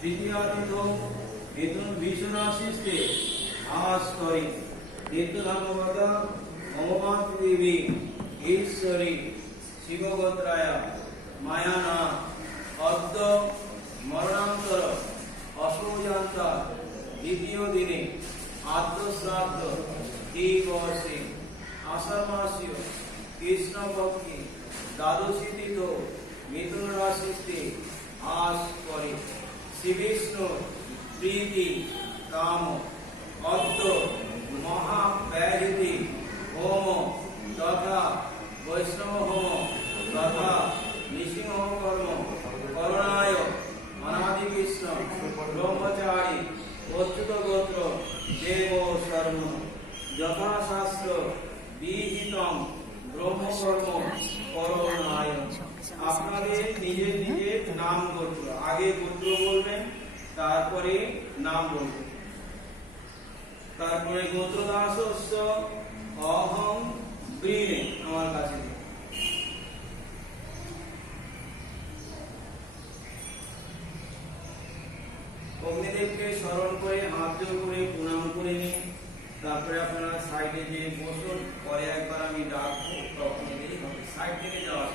তৃতীয়াতীত মিথুন বিশ্বরাশিতে আবাস করে। তীর্থধামগত ভগবতী দেবী ঈশ্বরী শিবগোত্রায়া মায়ানা অদ্য মরণান্তর অসৌজান্তা দ্বিতীয় দিনে আদ্যশ্রাদ্ধ দিবসে আষাঢ় মাসীয় কৃষ্ণপক্ষে দ্বাদশী তিথ মিথুন রাশিতে আস করে। শ্রী বিষ্ণু প্রীতি কাম অদ্য মহাব্যাহৃতি হোম তথা বৈষ্ণব হোম তথা নৃসিংহ কর্ম করণায় অনাদি কৃষ্ণ ব্রহ্মচারী অচ্যুত গোত্র দেব শর্ম যথাশাস্ত্র বিহিতম ব্রহ্মকর্ম করণায়। আপনাদের নিজের নিজের নাম গোত্র, আগে গোত্র বলবেন, তারপরে নাম বলবেন। তারপরে গোত্র দাসস্য অহং ব্রীণে, আমার কাছে অগ্নিদেবকে স্মরণ করে হাত জোড় করে প্রণাম করে নিন। তারপরে আপনারা সাইডে যে বসুন, পরে একবার আমি ডাকবো, তখন সাইড থেকে যাওয়া